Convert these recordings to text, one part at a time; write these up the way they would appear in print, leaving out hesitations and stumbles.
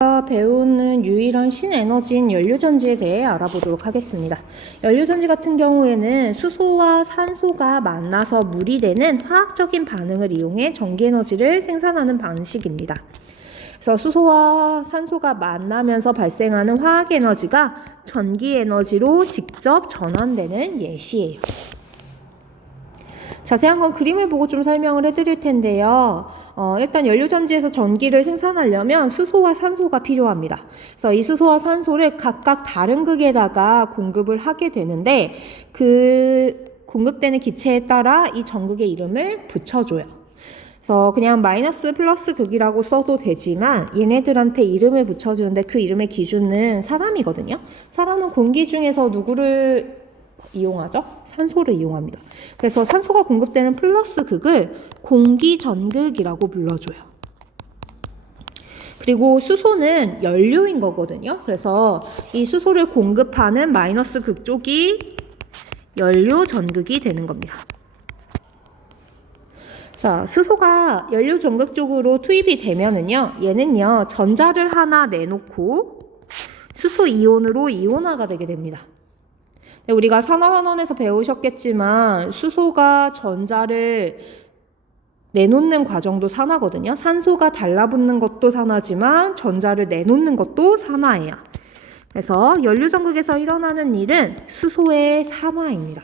배우는 유일한 신에너지인 연료전지에 대해 알아보도록 하겠습니다. 연료전지 같은 경우에는 수소와 산소가 만나서 물이 되는 화학적인 반응을 이용해 전기에너지를 생산하는 방식입니다. 그래서 수소와 산소가 만나면서 발생하는 화학에너지가 전기에너지로 직접 전환되는 예시예요. 자세한 건 그림을 보고 좀 설명을 해드릴 텐데요. 일단 연료전지에서 전기를 생산하려면 수소와 산소가 필요합니다. 그래서 이 수소와 산소를 각각 다른 극에다가 공급을 하게 되는데 그 공급되는 기체에 따라 이 전극의 이름을 붙여줘요. 그래서 그냥 마이너스 플러스 극이라고 써도 되지만 얘네들한테 이름을 붙여주는데 그 이름의 기준은 사람이거든요. 사람은 공기 중에서 누구를 이용하죠? 산소를 이용합니다. 그래서 산소가 공급되는 플러스 극을 공기전극이라고 불러줘요. 그리고 수소는 연료인 거거든요. 그래서 이 수소를 공급하는 마이너스 극 쪽이 연료전극이 되는 겁니다. 자, 수소가 연료전극 쪽으로 투입이 되면은요, 얘는요, 전자를 하나 내놓고 수소 이온으로 이온화가 되게 됩니다. 우리가 산화환원에서 배우셨겠지만 수소가 전자를 내놓는 과정도 산화거든요. 산소가 달라붙는 것도 산화지만 전자를 내놓는 것도 산화예요. 그래서 연료전극에서 일어나는 일은 수소의 산화입니다.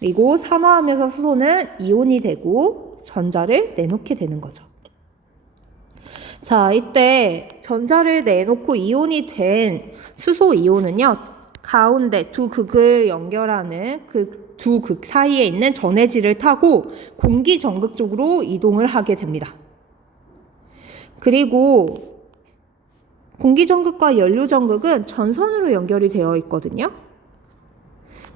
그리고 산화하면서 수소는 이온이 되고 전자를 내놓게 되는 거죠. 자, 이때 전자를 내놓고 이온이 된 수소 이온은요, 가운데 두 극을 연결하는 그 두 극 사이에 있는 전해질을 타고 공기전극 쪽으로 이동을 하게 됩니다. 그리고 공기전극과 연료전극은 전선으로 연결이 되어 있거든요.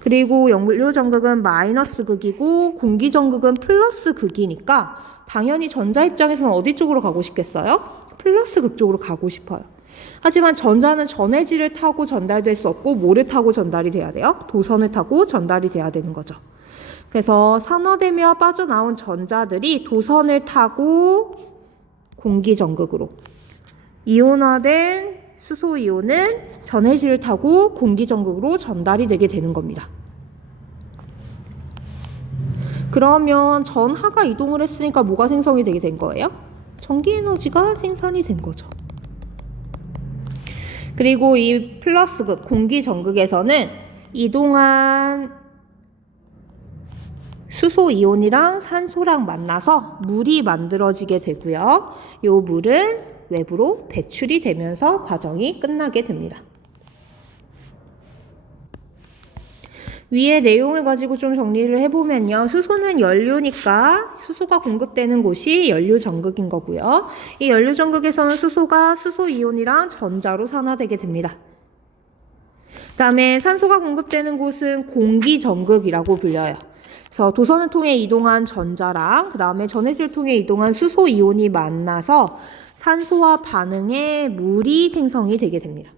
그리고 연료전극은 마이너스 극이고 공기전극은 플러스 극이니까 당연히 전자 입장에서는 어디 쪽으로 가고 싶겠어요? 플러스 극 쪽으로 가고 싶어요. 하지만 전자는 전해질을 타고 전달될 수 없고 뭐를 타고 전달이 돼야 돼요? 도선을 타고 전달이 돼야 되는 거죠. 그래서 산화되며 빠져나온 전자들이 도선을 타고 공기전극으로, 이온화된 수소이온은 전해질을 타고 공기전극으로 전달이 되게 되는 겁니다. 그러면 전하가 이동을 했으니까 뭐가 생성이 되게 된 거예요? 전기에너지가 생산이 된 거죠. 그리고 이 플러스극, 공기전극에서는 이동한 수소이온이랑 산소랑 만나서 물이 만들어지게 되고요. 이 물은 외부로 배출이 되면서 과정이 끝나게 됩니다. 위의 내용을 가지고 좀 정리를 해보면요. 수소는 연료니까 수소가 공급되는 곳이 연료전극인 거고요. 이 연료전극에서는 수소가 수소이온이랑 전자로 산화되게 됩니다. 그 다음에 산소가 공급되는 곳은 공기전극이라고 불려요. 그래서 도선을 통해 이동한 전자랑 그 다음에 전해질을 통해 이동한 수소이온이 만나서 산소와 반응해 물이 생성이 되게 됩니다.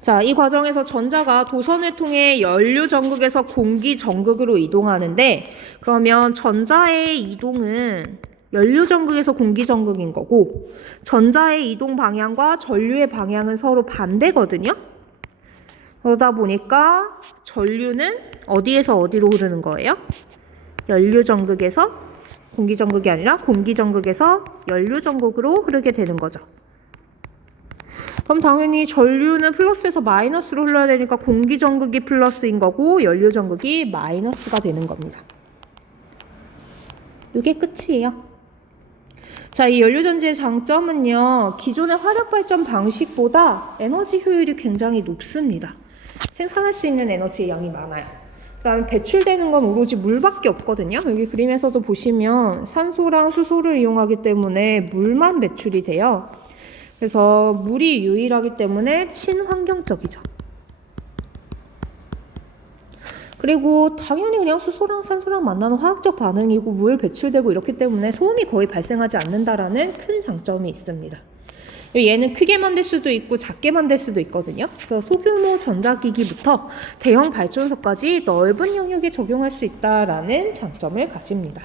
자, 이 과정에서 전자가 도선을 통해 연료전극에서 공기전극으로 이동하는데, 그러면 전자의 이동은 연료전극에서 공기전극인 거고, 전자의 이동 방향과 전류의 방향은 서로 반대거든요. 그러다 보니까 전류는 어디에서 어디로 흐르는 거예요? 연료전극에서 공기전극이 아니라 공기전극에서 연료전극으로 흐르게 되는 거죠. 그럼 당연히 전류는 플러스에서 마이너스로 흘러야 되니까 공기전극이 플러스인 거고 연료전극이 마이너스가 되는 겁니다. 이게 끝이에요. 자, 이 연료전지의 장점은요, 기존의 화력발전 방식보다 에너지 효율이 굉장히 높습니다. 생산할 수 있는 에너지의 양이 많아요. 그 다음에 배출되는 건 오로지 물밖에 없거든요. 여기 그림에서도 보시면 산소랑 수소를 이용하기 때문에 물만 배출이 돼요. 그래서 물이 유일하기 때문에 친환경적이죠. 그리고 당연히 그냥 수소랑 산소랑 만나는 화학적 반응이고 물 배출되고 이렇기 때문에 소음이 거의 발생하지 않는다라는 큰 장점이 있습니다. 얘는 크게 만들 수도 있고 작게 만들 수도 있거든요. 그래서 소규모 전자기기부터 대형 발전소까지 넓은 영역에 적용할 수 있다라는 장점을 가집니다.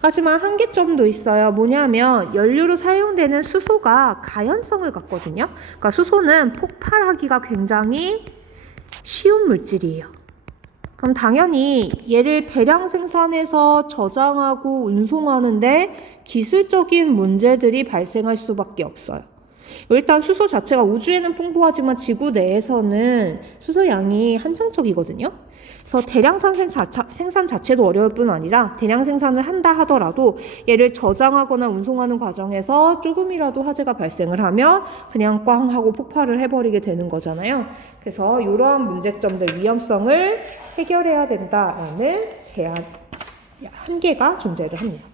하지만 한계점도 있어요. 뭐냐면 연료로 사용되는 수소가 가연성을 갖거든요. 그러니까 수소는 폭발하기가 굉장히 쉬운 물질이에요. 그럼 당연히 얘를 대량 생산해서 저장하고 운송하는데 기술적인 문제들이 발생할 수밖에 없어요. 일단 수소 자체가 우주에는 풍부하지만 지구 내에서는 수소 양이 한정적이거든요. 그래서 대량 생산 자체도 어려울 뿐 아니라 대량 생산을 한다 하더라도 얘를 저장하거나 운송하는 과정에서 조금이라도 화재가 발생을 하면 그냥 꽝 하고 폭발을 해버리게 되는 거잖아요. 그래서 이러한 문제점들, 위험성을 해결해야 된다라는 한계가 존재를 합니다.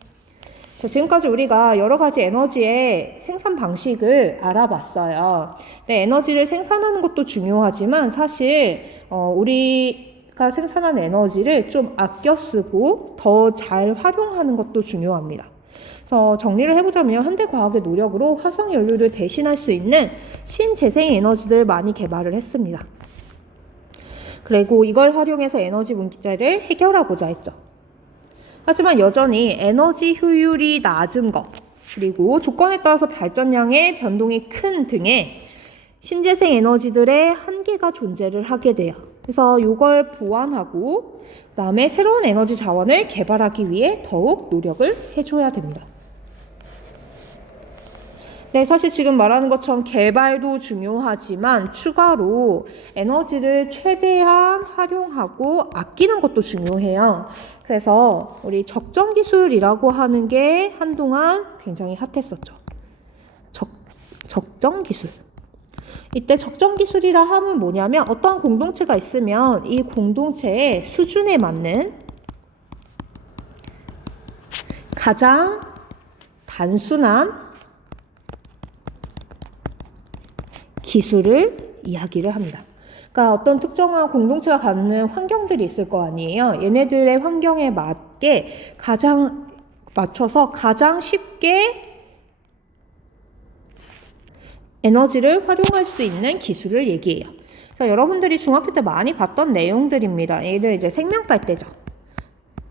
자, 지금까지 우리가 여러 가지 에너지의 생산 방식을 알아봤어요. 네, 에너지를 생산하는 것도 중요하지만 사실 우리가 생산한 에너지를 좀 아껴 쓰고 더 잘 활용하는 것도 중요합니다. 그래서 정리를 해보자면 현대과학의 노력으로 화석 연료를 대신할 수 있는 신재생 에너지들을 많이 개발을 했습니다. 그리고 이걸 활용해서 에너지 문제를 해결하고자 했죠. 하지만 여전히 에너지 효율이 낮은 것, 그리고 조건에 따라서 발전량의 변동이 큰 등의 신재생 에너지들의 한계가 존재를 하게 돼요. 그래서 이걸 보완하고 그다음에 새로운 에너지 자원을 개발하기 위해 더욱 노력을 해줘야 됩니다. 네, 사실 지금 말하는 것처럼 개발도 중요하지만 추가로 에너지를 최대한 활용하고 아끼는 것도 중요해요. 그래서 우리 적정 기술이라고 하는 게 한동안 굉장히 핫했었죠. 적정 기술. 이때 적정 기술이라 하면 뭐냐면 어떠한 공동체가 있으면 이 공동체의 수준에 맞는 가장 단순한 기술을 이야기를 합니다. 그러니까 어떤 특정한 공동체가 갖는 환경들이 있을 거 아니에요. 얘네들의 환경에 맞게 맞춰서 가장 쉽게 에너지를 활용할 수 있는 기술을 얘기해요. 그래서 여러분들이 중학교 때 많이 봤던 내용들입니다. 얘들 이제 생명빨대죠.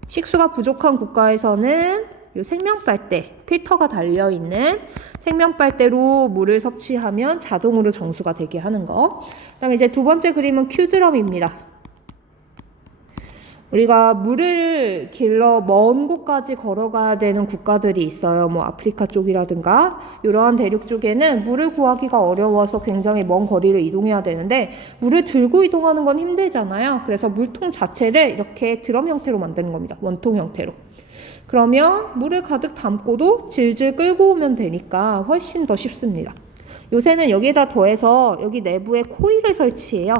식수가 부족한 국가에서는 이 생명빨대, 필터가 달려있는 생명빨대로 물을 섭취하면 자동으로 정수가 되게 하는 거. 그 다음에 이제 두 번째 그림은 큐드럼입니다. 우리가 물을 길러 먼 곳까지 걸어가야 되는 국가들이 있어요. 뭐 아프리카 쪽이라든가 이러한 대륙 쪽에는 물을 구하기가 어려워서 굉장히 먼 거리를 이동해야 되는데 물을 들고 이동하는 건 힘들잖아요. 그래서 물통 자체를 이렇게 드럼 형태로 만드는 겁니다. 원통 형태로. 그러면 물을 가득 담고도 질질 끌고 오면 되니까 훨씬 더 쉽습니다. 요새는 여기에다 더해서 여기 에부에 코일을 설치해요.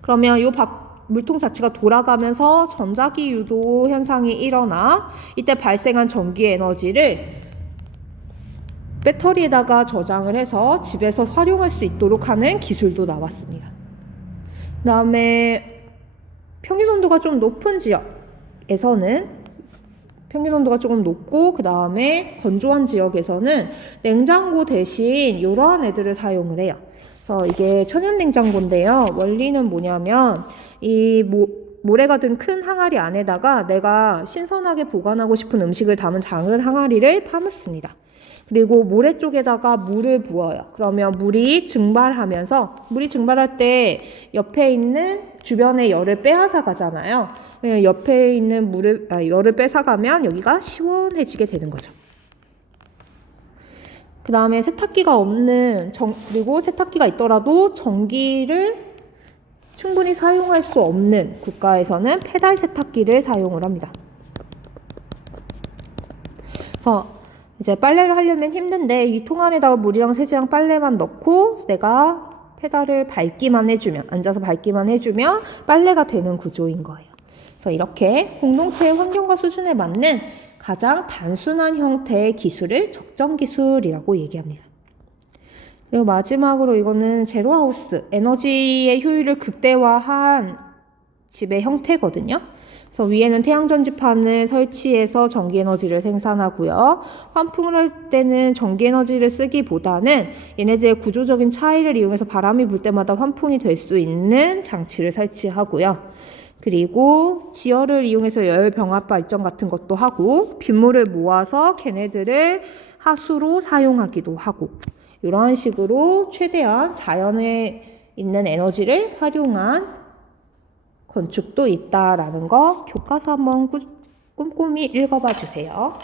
그러면 이 물통 자체가 돌아가면서 전자기 유도 현상이 일어나 이때 발생한 전기 에너지를 배터리에다가 저장을 해서 집에서 활용할 수 있도록 하는 기술도 나왔습니다. 그 다음에 평균 온도가 좀 높은 지역에서는 평균 온도가 조금 높고 그 다음에 건조한 지역에서는 냉장고 대신 이러한 애들을 사용을 해요. 그래서 이게 천연냉장고인데요. 원리는 뭐냐면 이 모래가 든 큰 항아리 안에다가 내가 신선하게 보관하고 싶은 음식을 담은 작은 항아리를 파묻습니다. 그리고 모래 쪽에다가 물을 부어요. 그러면 물이 증발할 때 옆에 있는 주변의 열을 빼앗아 가잖아요. 옆에 있는 열을 뺏어가면 여기가 시원해지게 되는 거죠. 그 다음에 세탁기가 그리고 세탁기가 있더라도 전기를 충분히 사용할 수 없는 국가에서는 페달 세탁기를 사용을 합니다. 그래서 이제 빨래를 하려면 힘든데 이 통 안에다가 물이랑 세제랑 빨래만 넣고 내가 페달을 앉아서 밟기만 해주면 빨래가 되는 구조인 거예요. 그래서 이렇게 공동체의 환경과 수준에 맞는 가장 단순한 형태의 기술을 적정 기술이라고 얘기합니다. 그리고 마지막으로 이거는 제로하우스, 에너지의 효율을 극대화한 집의 형태거든요. 그래서 위에는 태양전지판을 설치해서 전기에너지를 생산하고요. 환풍을 할 때는 전기에너지를 쓰기보다는 얘네들의 구조적인 차이를 이용해서 바람이 불 때마다 환풍이 될 수 있는 장치를 설치하고요. 그리고 지열을 이용해서 열병합 발전 같은 것도 하고 빗물을 모아서 걔네들을 하수로 사용하기도 하고 이런 식으로 최대한 자연에 있는 에너지를 활용한 건축도 있다라는 거 교과서 한번 꼼꼼히 읽어봐 주세요.